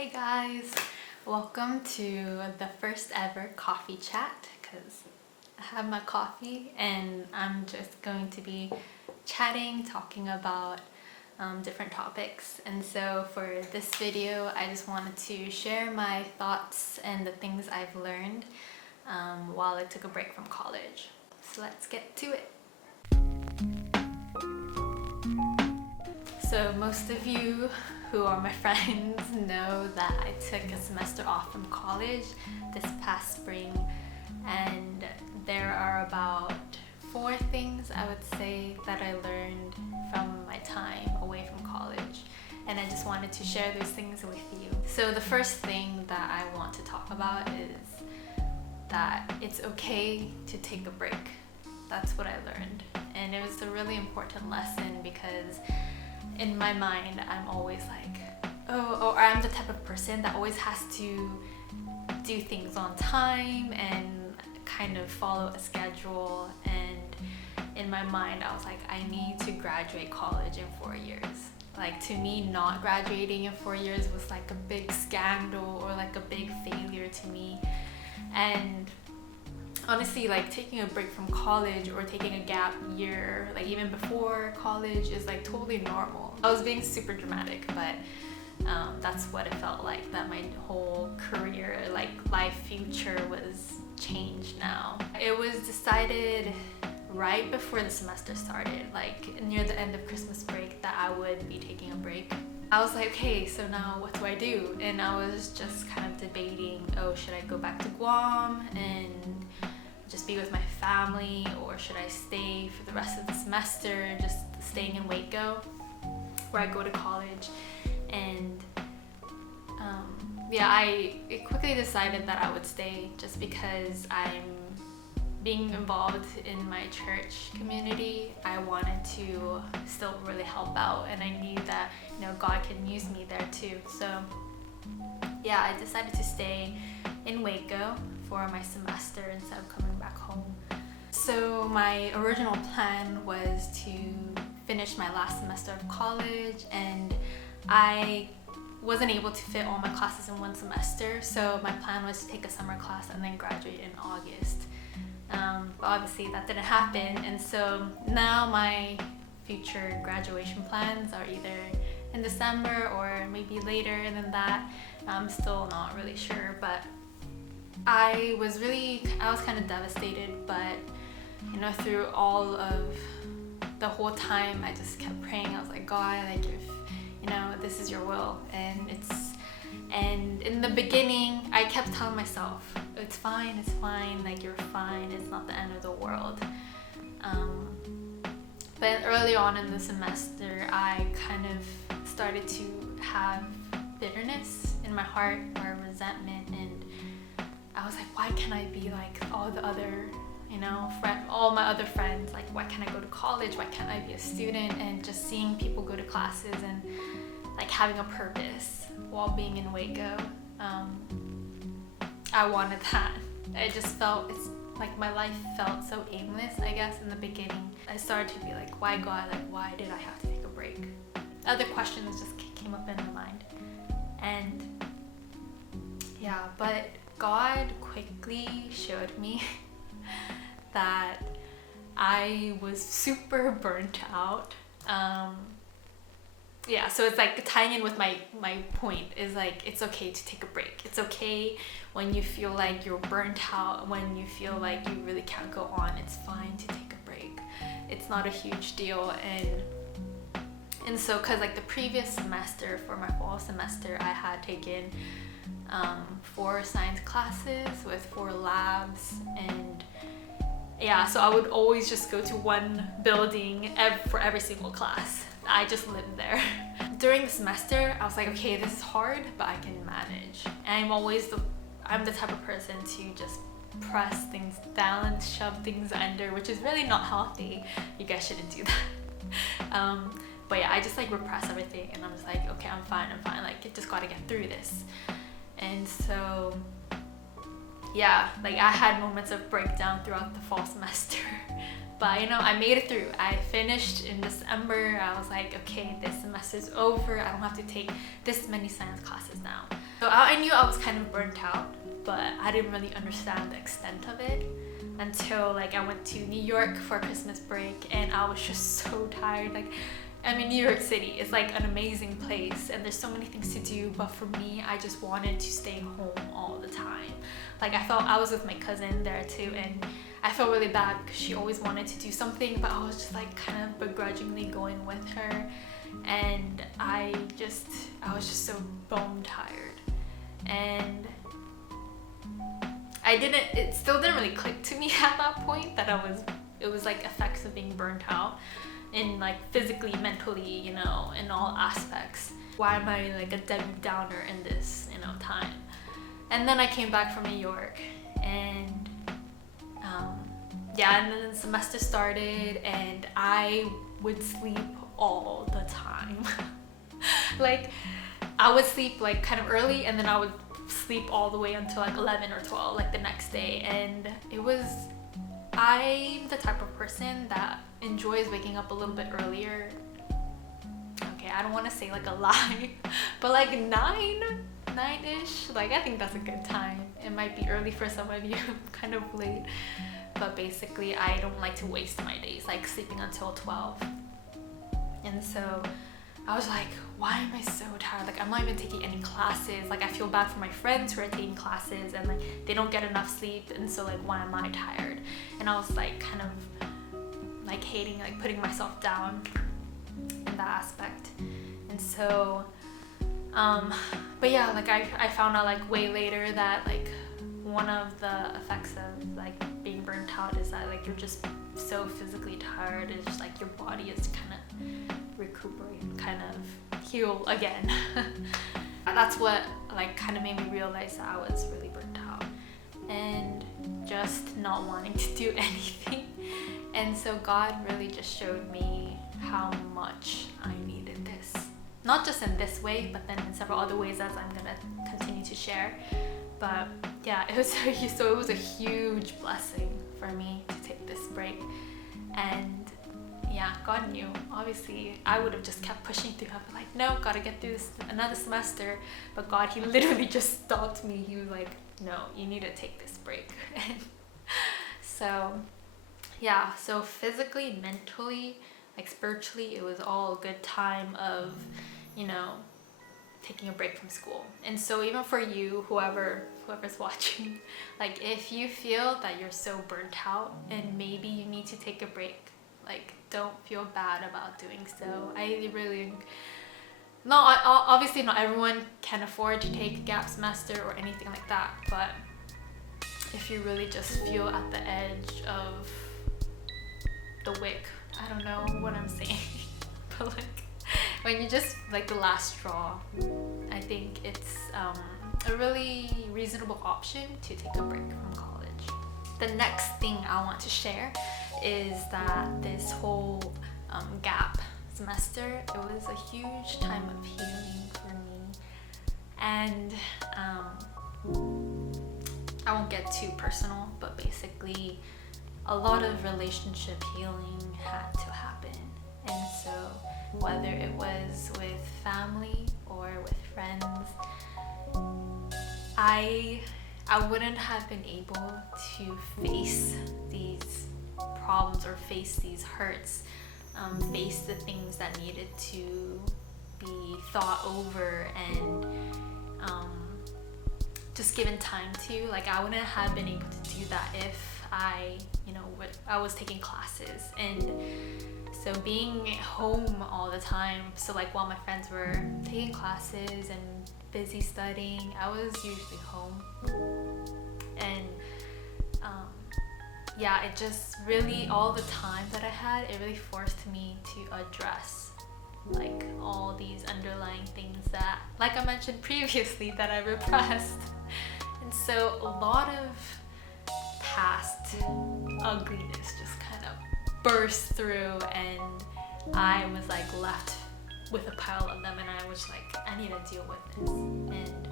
Hey guys, welcome to the first ever coffee chat because I have my coffee and I'm just going to be chatting, talking about different topics. And so for this video, I just wanted to share my thoughts and the things I've learned while I took a break from college. So let's get to it. So most of you who are my friends know that I took a semester off from college this past spring, and there are about 4 things I would say that I learned from my time away from college, and I just wanted to share those things with you. So the first thing that I want to talk about is that it's okay to take a break. That's what I learned, and it was a really important lesson because in my mind, I'm always like, or I'm the type of person that always has to do things on time and kind of follow a schedule. And in my mind, I was like, I need to graduate college in 4 years. Like, to me, not graduating in 4 years was like a big scandal or like a big failure to me. And honestly, like taking a break from college or taking a gap year, like even before college, is like totally normal. I was being super dramatic, but that's what it felt like, that my whole career, like life future was changed now. It was decided right before the semester started, like near the end of Christmas break, that I would be taking a break. I was like, okay, so now what do I do? And I was just kind of debating, oh, should I go back to Guam and just be with my family, or should I stay for the rest of the semester just staying in Waco where I go to college? And I quickly decided that I would stay just because I'm being involved in my church community. I wanted to still really help out, and I knew that God can use me there too. So yeah, I decided to stay in Waco for my semester instead of coming back home. So my original plan was to finish my last semester of college, and I wasn't able to fit all my classes in one semester, so my plan was to take a summer class and then graduate in August. But obviously that didn't happen, and so now my future graduation plans are either in December or maybe later than that. I'm still not really sure, but I was kind of devastated, but through all of the whole time, I just kept praying. I was like, God, like, if this is your will, and in the beginning, I kept telling myself, it's fine, like, you're fine, it's not the end of the world. But early on in the semester, I kind of started to have bitterness in my heart, or resentment, and I was like, why can't I be like all the other, all my other friends? Like, why can't I go to college? Why can't I be a student? And just seeing people go to classes and like having a purpose while being in Waco, I wanted that. I just felt, it's like my life felt so aimless, I guess, in the beginning. I started to be like, why God? Like, why did I have to take a break? Other questions just came up in my mind. And yeah, but God quickly showed me that I was super burnt out. So it's like tying in with my point is like, it's okay to take a break. It's okay when you feel like you're burnt out, when you feel like you really can't go on. It's fine to take a break. It's not a huge deal. And so, because like the previous semester, for my fall semester, I had taken 4 science classes with 4 labs, and so I would always just go to one building for every single class. I just lived there. During the semester, I was like, okay, this is hard, but I can manage. And I'm the type of person to just press things down and shove things under, which is really not healthy. You guys shouldn't do that. But yeah, I just like repress everything, and I'm just like, okay, I'm fine, like, you just gotta get through this. And so yeah, like I had moments of breakdown throughout the fall semester. But I made it through. I finished in December. I was like, okay, this semester's over. I don't have to take this many science classes now. So I knew I was kind of burnt out, but I didn't really understand the extent of it until like I went to New York for Christmas break, and I was just so tired. Like, I mean, New York City is like an amazing place and there's so many things to do, but for me, I just wanted to stay home all the time. Like, I felt I was with my cousin there too, and I felt really bad because she always wanted to do something, but I was just like kind of begrudgingly going with her, and I was just so bone tired. And it still didn't really click to me at that point that it was like effects of being burnt out in like physically, mentally, in all aspects. Why am I like a Debbie Downer in this, time? And then I came back from New York, and and then the semester started, and I would sleep all the time. Like, I would sleep like kind of early, and then I would sleep all the way until like 11 or 12, like the next day. And I'm the type of person that enjoys waking up a little bit earlier. Okay, I don't want to say like a lie, but like 9-ish, like I think that's a good time. It might be early for some of you, kind of late, but basically I don't like to waste my days like sleeping until 12. And so I was like, why am I so tired? Like, I'm not even taking any classes. Like, I feel bad for my friends who are taking classes and like they don't get enough sleep, and so like, why am I tired? And I was like kind of like hating, like putting myself down in that aspect. And so but yeah, like I found out like way later that like one of the effects of like being burnt out is that like you're just so physically tired. It's just like your body is kind of recuperate, kind of heal again. That's what like kind of made me realize that I was really burnt out and just not wanting to do anything. And so God really just showed me how much I needed this, not just in this way, but then in several other ways as I'm gonna continue to share. But yeah, it was a huge blessing for me to take this break. And yeah, God knew. Obviously, I would have just kept pushing through. I'd be like, no, gotta get through this another semester. But God, He literally just stopped me. He was like, no, you need to take this break. So yeah, so physically, mentally, like spiritually, it was all a good time of, taking a break from school. And so even for you, whoever's watching, like if you feel that you're so burnt out and maybe you need to take a break, like don't feel bad about doing so. Obviously not everyone can afford to take a gap semester or anything like that, but if you really just feel at the edge of the wick, I don't know what I'm saying, but like when you just like the last straw, I think it's a really reasonable option to take a break from college. The next thing I want to share is that this whole gap semester, it was a huge time of healing for me. And I won't get too personal, but basically a lot of relationship healing had to happen. And so whether it was with family or with friends, I wouldn't have been able to face these problems or face these hurts, face the things that needed to be thought over and just given time to. Like, I wouldn't have been able to do that if I was taking classes. And so being home all the time, so like while my friends were taking classes and busy studying, I was usually home. And it just really, all the time that I had, it really forced me to address like all these underlying things that, like I mentioned previously, that I repressed. And so a lot of past ugliness just kind of burst through, and I was like left with a pile of them, and I was like, I need to deal with this. And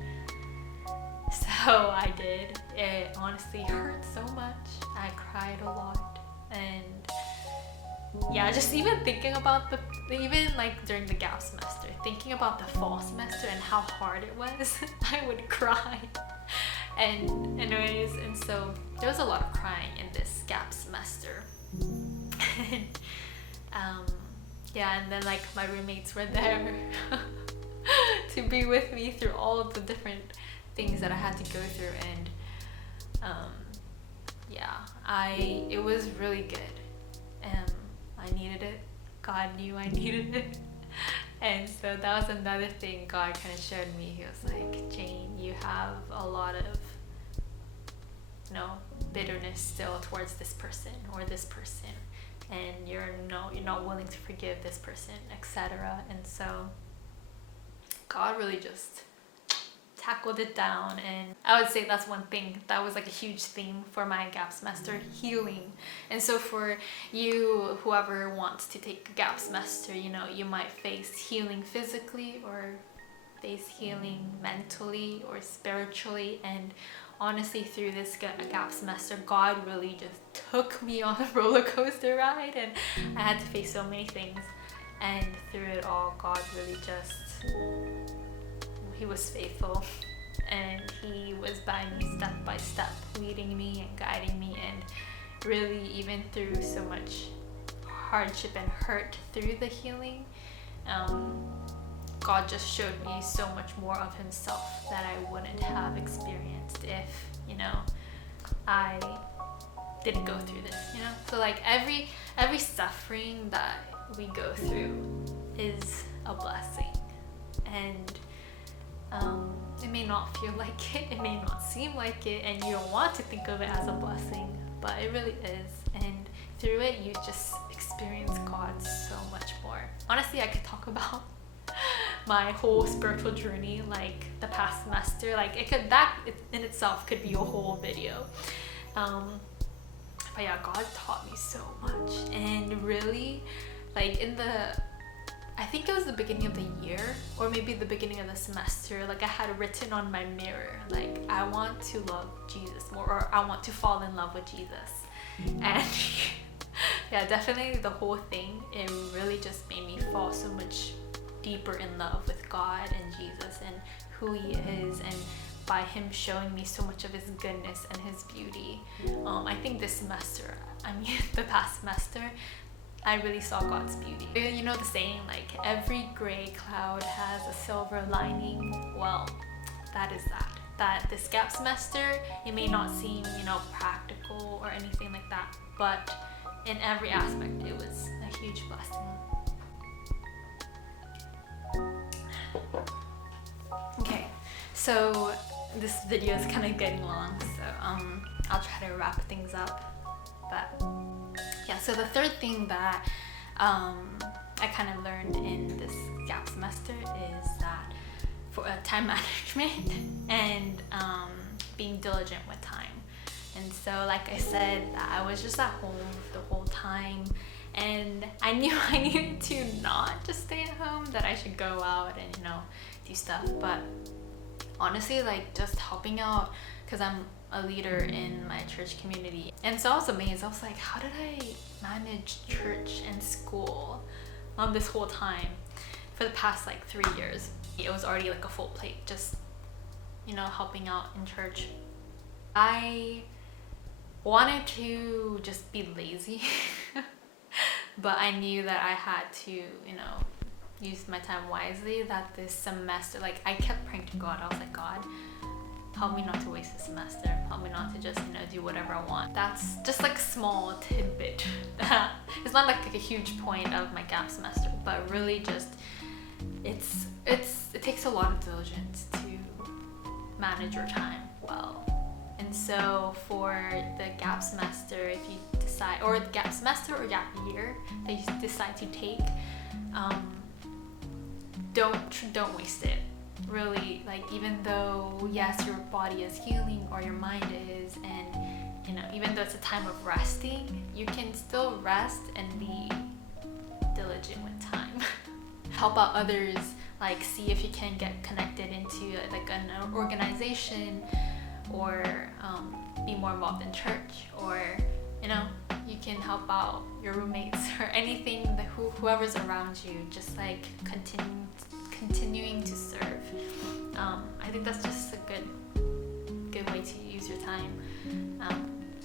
so I did. It honestly hurt so much. I cried a lot, and yeah, just even thinking about even like during the gap semester, thinking about the fall semester and how hard it was, I would cry. And anyways, and so there was a lot of crying in this gap semester. And, yeah, and then like my roommates were there to be with me through all of the different things that I had to go through, and yeah, it was really good. I needed it. God knew I needed it. And so that was another thing God kind of showed me. He was like, Jane, you have a lot of, bitterness still towards this person or this person, and you're not willing to forgive this person, etc. And so God really just tackled it down, and I would say that's one thing that was like a huge theme for my gap semester, healing. And so for you, whoever wants to take a gap semester, you might face healing physically or face healing mentally or spiritually. And honestly, through this gap semester, God really just took me on a roller coaster ride, and I had to face so many things. And through it all, God really He was faithful, and He was by me step by step, leading me and guiding me. And really, even through so much hardship and hurt through the healing, God just showed me so much more of Himself that I wouldn't have experienced if, I didn't go through this, So like every suffering that we go through is a blessing. And it may not feel like it may not seem like it, and you don't want to think of it as a blessing, but it really is. And through it, you just experience God so much more. Honestly, I could talk about my whole spiritual journey, like the past semester. Like that in itself could be a whole video. But yeah, God taught me so much. And really, like I think it was the beginning of the year, or maybe the beginning of the semester, like I had written on my mirror, like, I want to love Jesus more, or I want to fall in love with Jesus. And yeah, definitely the whole thing, it really just made me fall so much deeper in love with God and Jesus and who He is, and by Him showing me so much of His goodness and His beauty. I think this semester, the past semester, I really saw God's beauty. You know the saying, like, every gray cloud has a silver lining? Well, that is that this gap semester, it may not seem, practical or anything like that, but in every aspect, it was a huge blessing. Okay, so this video is kind of getting long, so I'll try to wrap things up. But yeah, so the third thing that I kind of learned in this gap semester is that for time management and being diligent with time. And so, like I said, I was just at home the whole time, and I knew I needed to not just stay at home, that I should go out and do stuff. But honestly, like, just helping out, because I'm a leader in my church community. And so I was amazed. I was like, how did I manage church and school this whole time for the past 3 years? It was already like a full plate, just helping out in church. I wanted to just be lazy, but I knew that I had to use my time wisely. That this semester, I kept praying to God. I was like, God, help me not to waste the semester. Help me not to just, do whatever I want. That's just a small tidbit. It's not like a huge point of my gap semester, but really just, it takes a lot of diligence to manage your time well. And so for the gap semester, if you decide, or the gap semester or gap year that you decide to take, don't waste it. Really, even though yes, your body is healing or your mind is, and even though it's a time of resting, you can still rest and be diligent with time. Help out others, see if you can get connected into an organization, or be more involved in church, or you can help out your roommates or anything that whoever's around you, just like continuing to serve. I think that's just a good way to use your time.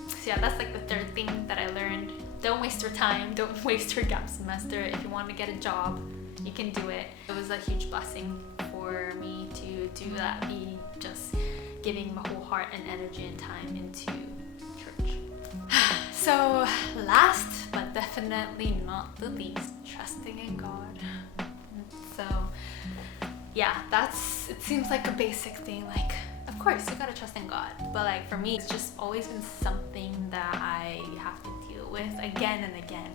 So yeah, that's like the third thing that I learned. Don't waste your time. Don't waste your gap semester. If you want to get a job, you can do it. It was a huge blessing for me to do that, be just giving my whole heart and energy and time into church. So last but definitely not the least, trusting in God. So yeah, it seems like a basic thing, like of course you gotta trust in God, but like for me it's just always been something that I have to deal with again and again.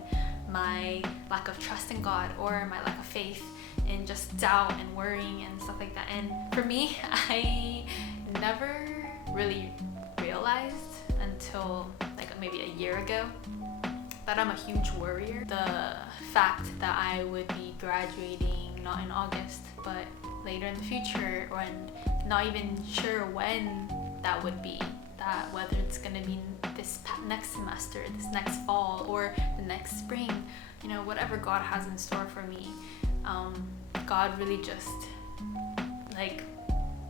My lack of trust in God, or my lack of faith, and just doubt and worrying and stuff like that. And for me, I never really realized until like maybe a year ago that I'm a huge worrier. The fact that I would be graduating not in August but later in the future, or not even sure when that would be, that whether it's gonna be this next semester, this next fall, or the next spring, you know, whatever God has in store for me. God really just like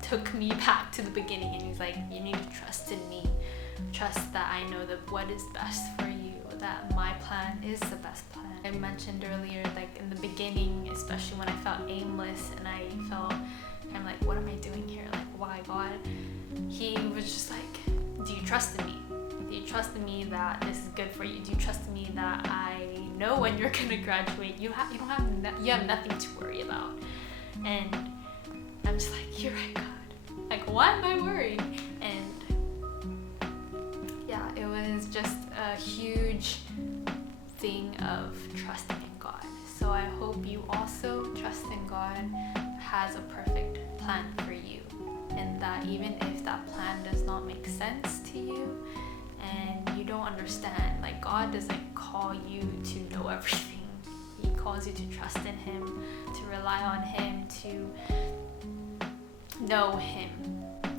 took me back to the beginning, and he's like, you need to trust in me. Trust that I know that what is best for you, that my plan is the best plan. I mentioned earlier, like in the beginning, especially when I felt aimless and I felt kind of like, what am I doing here? Like, why, God? He was just like, do you trust in me? Do you trust in me that this is good for you? Do you trust in me that I know when you're gonna graduate? You have nothing to worry about. And I'm just like, you're right, God. Like, why am I worrying? And yeah, it was just a huge thing of trusting in God. So I hope you also trust in God has a perfect plan for you, and that even if that plan does not make sense to you and you don't understand, like, God doesn't call you to know everything. He calls you to trust in him, to rely on him, to know him.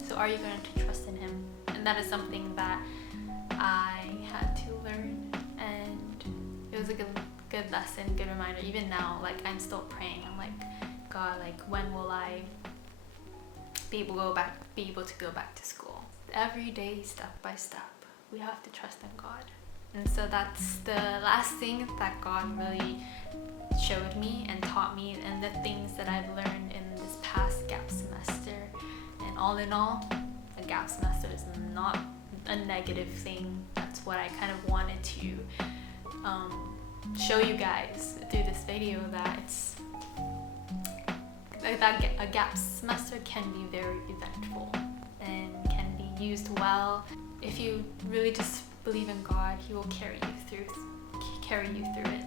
So are you going to trust in him? And that is something that I had to learn, and it was a good lesson, good reminder. Even now, like, I'm still praying. I'm like, God, like, when will I be able to go back to school? Every day, step by step, we have to trust in God. And so that's the last thing that God really showed me and taught me, and the things that I've learned in this past gap semester. And all in all, a gap semester is not a negative thing. That's what I kind of wanted to show you guys through this video, that it's that a gap semester can be very eventful and can be used well. If you really just believe in God, he will carry you through it.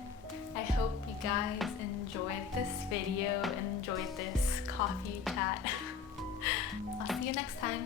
I hope you guys enjoyed this video, enjoyed this coffee chat. I'll see you next time.